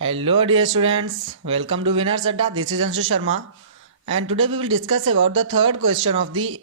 Hello dear students, welcome to Winners Adda. This is Anshu Sharma and today we will discuss about the third question of the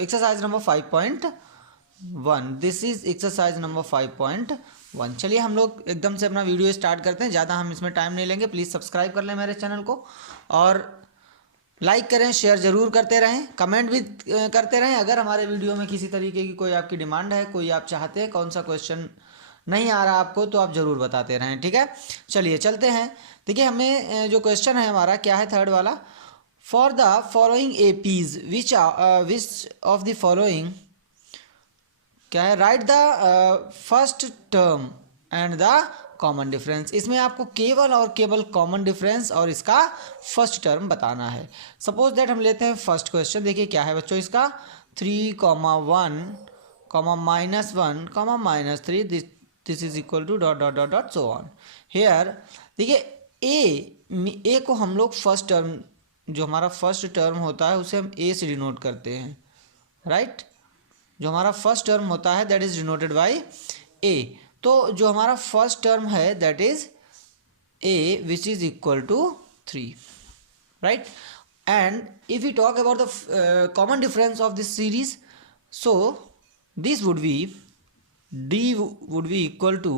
exercise number 5.1. This is exercise number 5.1. चलिए हम लोग एकदम से अपना video start करते हैं, ज़्यादा हम इसमें टाइम नहीं लेंगे। प्लीज़ सब्सक्राइब कर लें मेरे चैनल को और लाइक करें, शेयर ज़रूर करते रहें, कमेंट भी करते रहें। अगर हमारे वीडियो में किसी तरीके की कोई आपकी डिमांड है, कोई आप चाहते हैं कौन सा क्वेश्चन नहीं आ रहा आपको, तो आप ज़रूर बताते रहें, ठीक है। चलिए चलते हैं। देखिए हमें जो क्वेश्चन है हमारा क्या है, थर्ड वाला। For the following APs which of the following क्या है, right the first term and the common difference. इसमें आपको केवल और केवल कॉमन डिफरेंस और इसका फर्स्ट टर्म बताना है। सपोज दैट हम लेते हैं फर्स्ट क्वेश्चन। देखिए क्या है बच्चों, इसका 3, 1, -1, -3 this is equal to dot dot dot dot so on. Here देखिए ए को हम लोग फर्स्ट टर्म, जो हमारा फर्स्ट टर्म होता है उसे हम ए से डिनोट करते हैं, राइट। जो हमारा फर्स्ट टर्म होता है that is denoted by a. तो जो हमारा फर्स्ट टर्म है that is a which is equal to 3, right. And if you talk about the common difference of this series, so this would be D would be equal to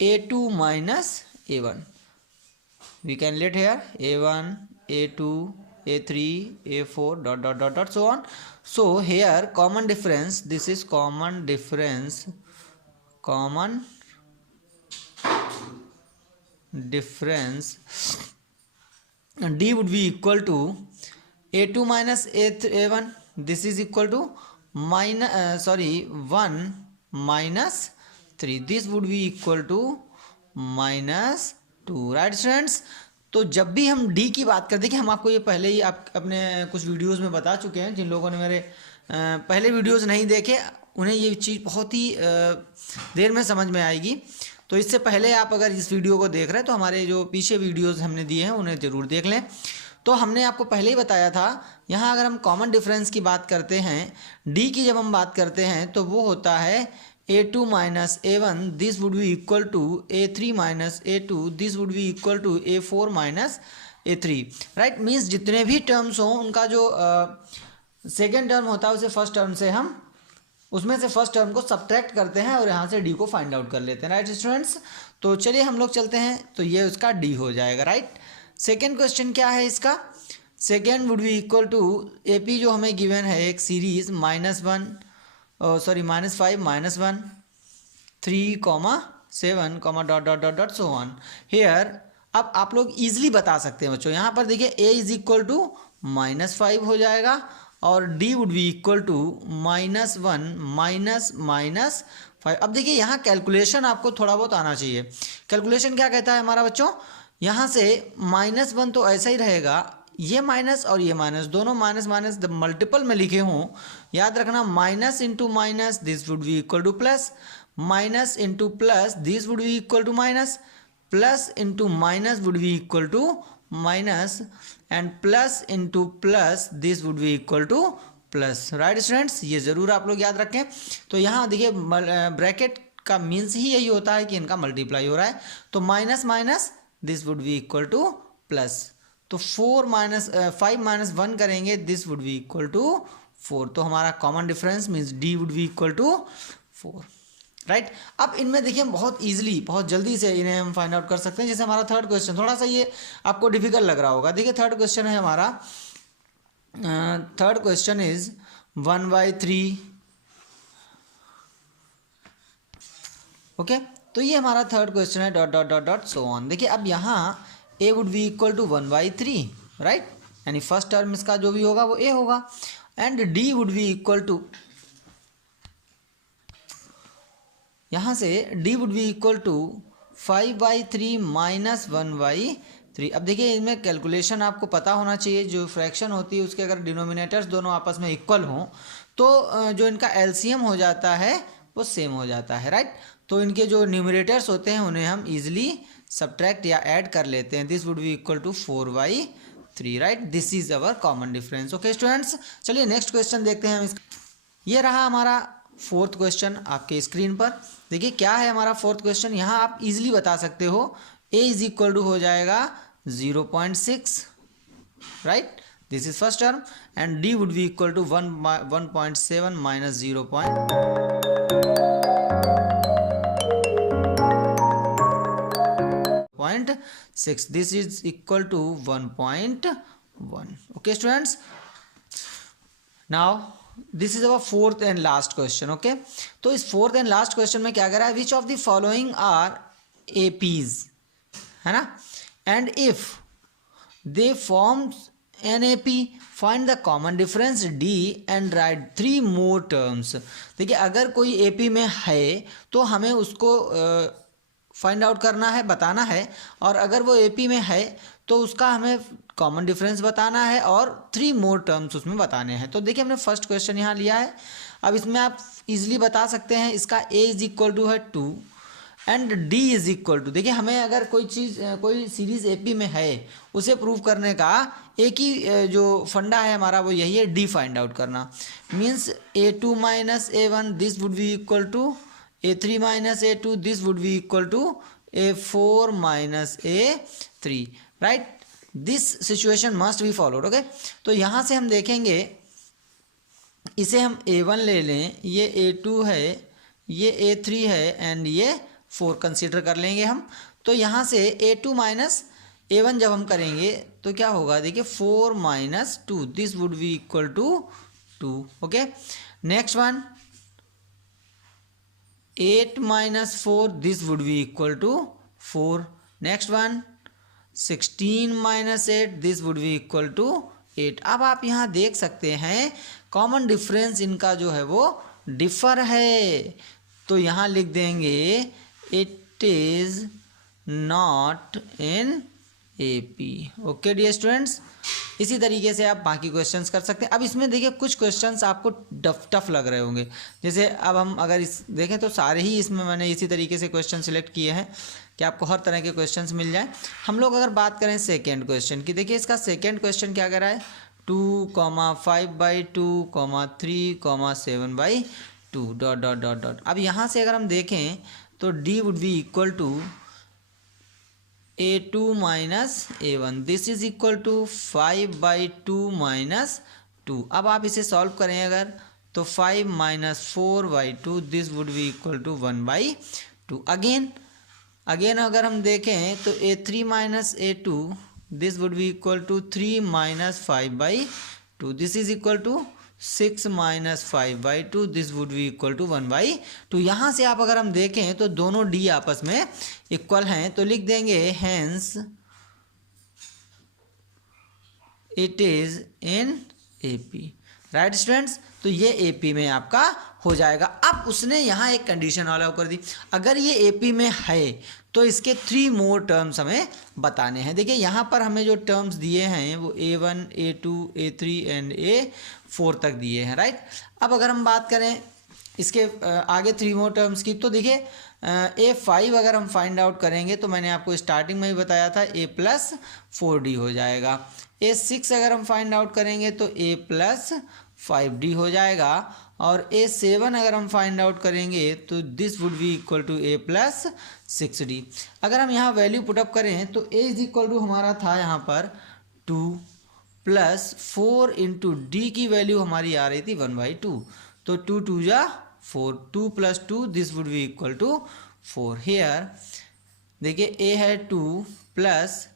A2 minus A1. We can let here A1, A2, A3, A4 dot dot dot dot so on. So here common difference, this is common difference, D would be equal to A2 minus A1. This is equal to 1 minus 3. This would be equal to -2, right students. तो जब भी हम D की बात करते हैं, कि हम आपको ये पहले ही आप अपने कुछ वीडियोस में बता चुके हैं। जिन लोगों ने मेरे पहले वीडियोस नहीं देखे उन्हें ये चीज़ बहुत ही देर में समझ में आएगी। तो इससे पहले आप अगर इस वीडियो को देख रहे हैं तो हमारे जो पीछे वीडियोज़ हमने दिए हैं उन्हें ज़रूर देख लें। तो हमने आपको पहले ही बताया था, यहाँ अगर हम कॉमन डिफरेंस की बात करते हैं, डी की जब हम बात करते हैं तो वो होता है A2 minus A1, this would be equal to A3 minus A2, this would be equal to A4 minus A3, right. Means जितने भी टर्म्स हों उनका जो सेकेंड टर्म होता है उसे फर्स्ट टर्म से हम उसमें से फर्स्ट टर्म को सब्ट्रैक्ट करते हैं और यहाँ से डी को फाइंड आउट कर लेते हैं, राइट स्टूडेंट्स। तो चलिए हम लोग चलते हैं, तो ये उसका डी हो जाएगा, राइट। सेकेंड क्वेश्चन क्या है इसका, second would be equal to AP जो हमें गिवन है एक series -5, -1, 3, 7, dot dot dot dot so on. Here अब आप लोग इजीली बता सकते हैं बच्चों। यहाँ पर देखिए ए इज इक्वल टू -5 हो जाएगा और d would be equal to -1 -5। अब देखिए यहाँ कैलकुलेशन आपको थोड़ा बहुत आना चाहिए। कैलकुलेशन क्या कहता है हमारा बच्चों, यहाँ से -1 तो ऐसा ही रहेगा, ये माइनस और ये माइनस, दोनों माइनस माइनस मल्टीपल में लिखे हों, याद रखना minus into minus this would be equal to plus, minus into plus this would be equal to minus, plus into minus would be equal to minus, and plus into plus this would be equal to plus, right students. ये ज़रूर आप लोग याद रखें। तो यहाँ देखिए bracket का मीन्स ही यही होता है कि इनका मल्टीप्लाई हो रहा है। तो minus minus this would be equal to plus, तो 5 माइनस 1 करेंगे this would be equal to 4। तो हमारा common difference means d would be equal to 4, right. अब इनमें देखिए हम बहुत ईजिली, बहुत जल्दी से इन्हें हम फाइंड आउट कर सकते हैं। जैसे हमारा थर्ड क्वेश्चन, थोड़ा सा ये आपको डिफिकल्ट लग रहा होगा। देखिए थर्ड क्वेश्चन है हमारा, थर्ड क्वेश्चन इज 1/3, ओके। तो ये हमारा थर्ड क्वेश्चन है dot dot dot dot so on. देखिए अब यहाँ a would be equal to 1/3, right, यानी फर्स्ट टर्म इसका जो भी होगा वो a होगा, and d would be equal to, यहाँ से d would be equal to 5/3 minus 1/3। अब देखिए इनमें कैलकुलेशन आपको पता होना चाहिए। जो फ्रैक्शन होती है उसके अगर डिनोमिनेटर्स दोनों आपस में इक्वल हों तो जो इनका एलसीएम हो जाता है वो सेम हो जाता है, राइट। तो इनके जो न्यूमरेटर्स होते हैं उन्हें हम इजीली सब्ट्रैक्ट या ऐड कर लेते हैं। This would be equal to 4/3, right. This is our common difference, okay students. चलिए नेक्स्ट क्वेश्चन देखते हैं हम। ये रहा हमारा फोर्थ क्वेश्चन आपके स्क्रीन पर। देखिए क्या है हमारा फोर्थ क्वेश्चन, यहाँ आप इजीली बता सकते हो a इज इक्वल टू हो जाएगा 0.6, right, this is first term, and d would be equal to 1.7 minus 0.6, this is equal to 1.1। Okay students, now this is our fourth and last question. Okay, तो इस fourth and last question में क्या कह रहा है, which of the following are APs, है ना, and if they form an AP find the common difference d and write 3 more terms. देखिए अगर कोई एपी में है तो हमें उसको फाइंड आउट करना है, बताना है, और अगर वो एपी में है तो उसका हमें कॉमन डिफरेंस बताना है और 3 मोर टर्म्स उसमें बताने हैं। तो देखिए हमने फर्स्ट क्वेश्चन यहाँ लिया है। अब इसमें आप इजीली बता सकते हैं, इसका a इज इक्वल टू है 2 and d is equal to, देखिए हमें अगर कोई चीज़ कोई सीरीज एपी में है उसे प्रूव करने का एक ही जो फंडा है हमारा वो यही है, d फाइंड आउट करना। Means a2 minus a1 this would be equal to a3 minus a2 this would be equal to a4 minus a3, right, this situation must be followed. Okay, तो यहाँ से हम देखेंगे, इसे हम a1 ले लें, ये a2 है, ये a3 है एंड ये 4 कंसीडर कर लेंगे हम। तो यहाँ से a2 माइनस a1 जब हम करेंगे तो क्या होगा, देखिए 4 माइनस 2 this would be equal to 2। Okay, next one 8 minus 4 this would be equal to 4। Next one 16 minus 8 this would be equal to 8। अब आप यहाँ देख सकते हैं कॉमन डिफरेंस इनका जो है वो डिफर है, तो यहाँ लिख देंगे it is not in AP. Okay dear students, इसी तरीके से आप बाकी क्वेश्चंस कर सकते हैं। अब इसमें देखिए कुछ क्वेश्चंस आपको टफ लग रहे होंगे, जैसे अब हम अगर इस देखें तो सारे ही इसमें मैंने इसी तरीके से क्वेश्चन सिलेक्ट किए हैं कि आपको हर तरह के क्वेश्चंस मिल जाएं। हम लोग अगर बात करें सेकेंड क्वेश्चन की, देखिए इसका सेकेंड क्वेश्चन क्या कह रहा है, 2,5/2, 3,7/2 डॉट डॉट डॉट डॉट। अब यहाँ से अगर हम देखें तो d would be equal to a2 minus a1 this is equal to 5/2 minus 2। अब आप इसे सॉल्व करें अगर तो 5 minus 4/2 this would be equal to 1/2। Again अगर हम देखें तो a3 minus a2 this would be equal to 3 minus 5/2 this is equal to 6 minus 5/2 this would be equal to 1/2। यहाँ से आप अगर हम देखें तो दोनों d आपस में इक्वल हैं, तो लिख देंगे hence it is in AP, right students. तो ये एपी में आपका हो जाएगा। अब उसने यहाँ एक कंडीशन अलाउ कर दी, अगर ये एपी में है तो इसके 3 मोर टर्म्स हमें बताने हैं। देखिए यहाँ पर हमें जो टर्म्स दिए हैं वो a1, a2, a3 and a4 तक दिए हैं, राइट। अब अगर हम बात करें इसके आगे 3 मोर टर्म्स की, तो देखिए a5 अगर हम फाइंड आउट करेंगे तो मैंने आपको स्टार्टिंग में ही बताया था a प्लस 4d हो जाएगा। a6 अगर हम फाइंड आउट करेंगे तो a प्लस 5d हो जाएगा, और a7 अगर हम फाइंड आउट करेंगे तो this would be equal to a plus 6d। अगर हम यहाँ वैल्यू पुटअप करें तो a इज इक्वल टू हमारा था यहाँ पर 2 प्लस 4 इंटू डी की वैल्यू हमारी आ रही थी 1/2, तो 2 2 जा 4, 2 plus 2 this would be equal to 4। Here देखिए a है 2 plus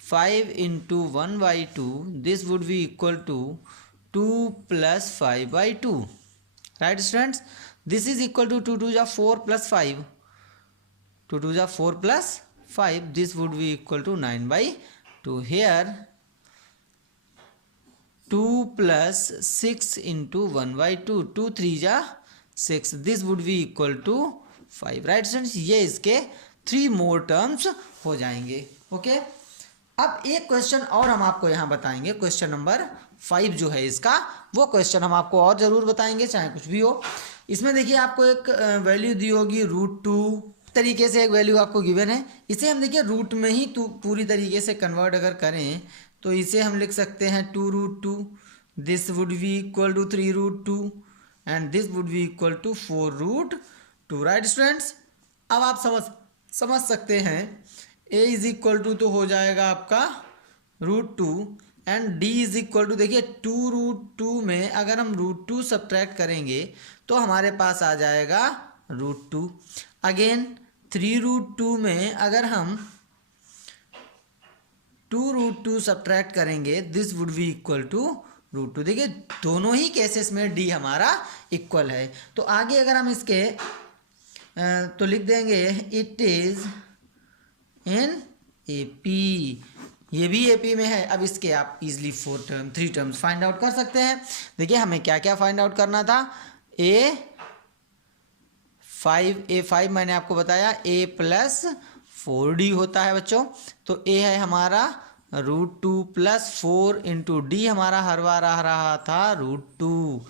5 into 1/2 this would be equal to 2 plus 5/2, right students. This is equal to 2 2 जा 4 प्लस 5, 2 2 जा 4 plus 5 this would be equal to 9/2। Here 2 plus 6 into 1/2, 2 3 जा 6 this would be equal to 5, right students. ये इसके 3 more terms हो जाएंगे। Okay, अब एक question और हम आपको यहाँ बताएंगे, क्वेश्चन नंबर 5 जो है इसका, वो क्वेश्चन हम आपको और ज़रूर बताएंगे चाहे कुछ भी हो। इसमें देखिए आपको एक वैल्यू दी होगी √2 तरीके से एक वैल्यू आपको गिवन है, इसे हम देखिए रूट में ही पूरी तरीके से कन्वर्ट अगर करें तो इसे हम लिख सकते हैं 2√2 this would be equal to 3√2 and this would be equal to 4√2, right students. अब आप समझ सकते हैं a इज इक्वल टू तो हो जाएगा आपका √2 and d is equal to, देखिए 2√2 में अगर हम √2 सब्ट्रैक्ट करेंगे तो हमारे पास आ जाएगा √2। अगेन 3√2 में अगर हम 2√2 सब्ट्रैक्ट करेंगे this would be equal to √2। देखिए दोनों ही केसेस में d हमारा इक्वल है। तो आगे अगर हम इसके तो लिख देंगे इट इज इन AP, ये भी AP में है। अब इसके आप इजिली 3 टर्म्स फाइंड आउट कर सकते हैं। देखिए हमें क्या क्या फाइंड आउट करना था, A5 मैंने आपको बताया A प्लस 4D होता है बच्चों। तो A है हमारा √2 प्लस 4 इंटू D हमारा हर बार आ रहा था √2,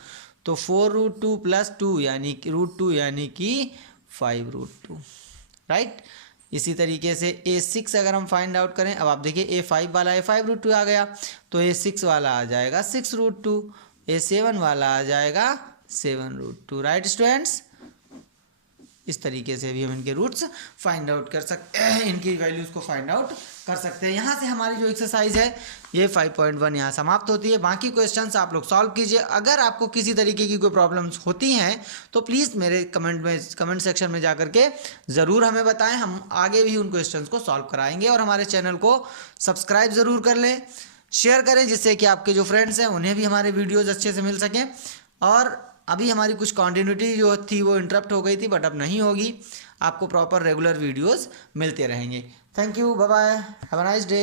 तो 4√2 प्लस 2 यानी कि √2 यानी कि 5√2, राइट। इसी तरीके से A6 अगर हम फाइंड आउट करें, अब आप देखिए A5 वाला A5√2 आ गया, तो A6 वाला आ जाएगा 6√2, A7 वाला आ जाएगा 7√2, राइट स्टूडेंट्स। इस तरीके से भी हम इनके रूट्स फाइंड आउट कर सकते हैं, इनकी वैल्यूज़ को फाइंड आउट कर सकते हैं। यहाँ से हमारी जो एक्सरसाइज है ये 5.1 यहाँ समाप्त होती है। बाकी क्वेश्चंस आप लोग सॉल्व कीजिए। अगर आपको किसी तरीके की कोई प्रॉब्लम्स होती हैं तो प्लीज़ मेरे कमेंट सेक्शन में जा करके ज़रूर हमें बताएं, हम आगे भी उन क्वेश्चंस को सॉल्व कराएंगे। और हमारे चैनल को सब्सक्राइब ज़रूर कर लें, शेयर करें, जिससे कि आपके जो फ्रेंड्स हैं उन्हें भी हमारे वीडियोज़ अच्छे से मिल सकें। और अभी हमारी कुछ कंटिन्यूटी जो थी वो इंटरप्ट हो गई थी, बट अब नहीं होगी, आपको प्रॉपर रेगुलर वीडियोस मिलते रहेंगे। Thank you, bye bye, have a nice day.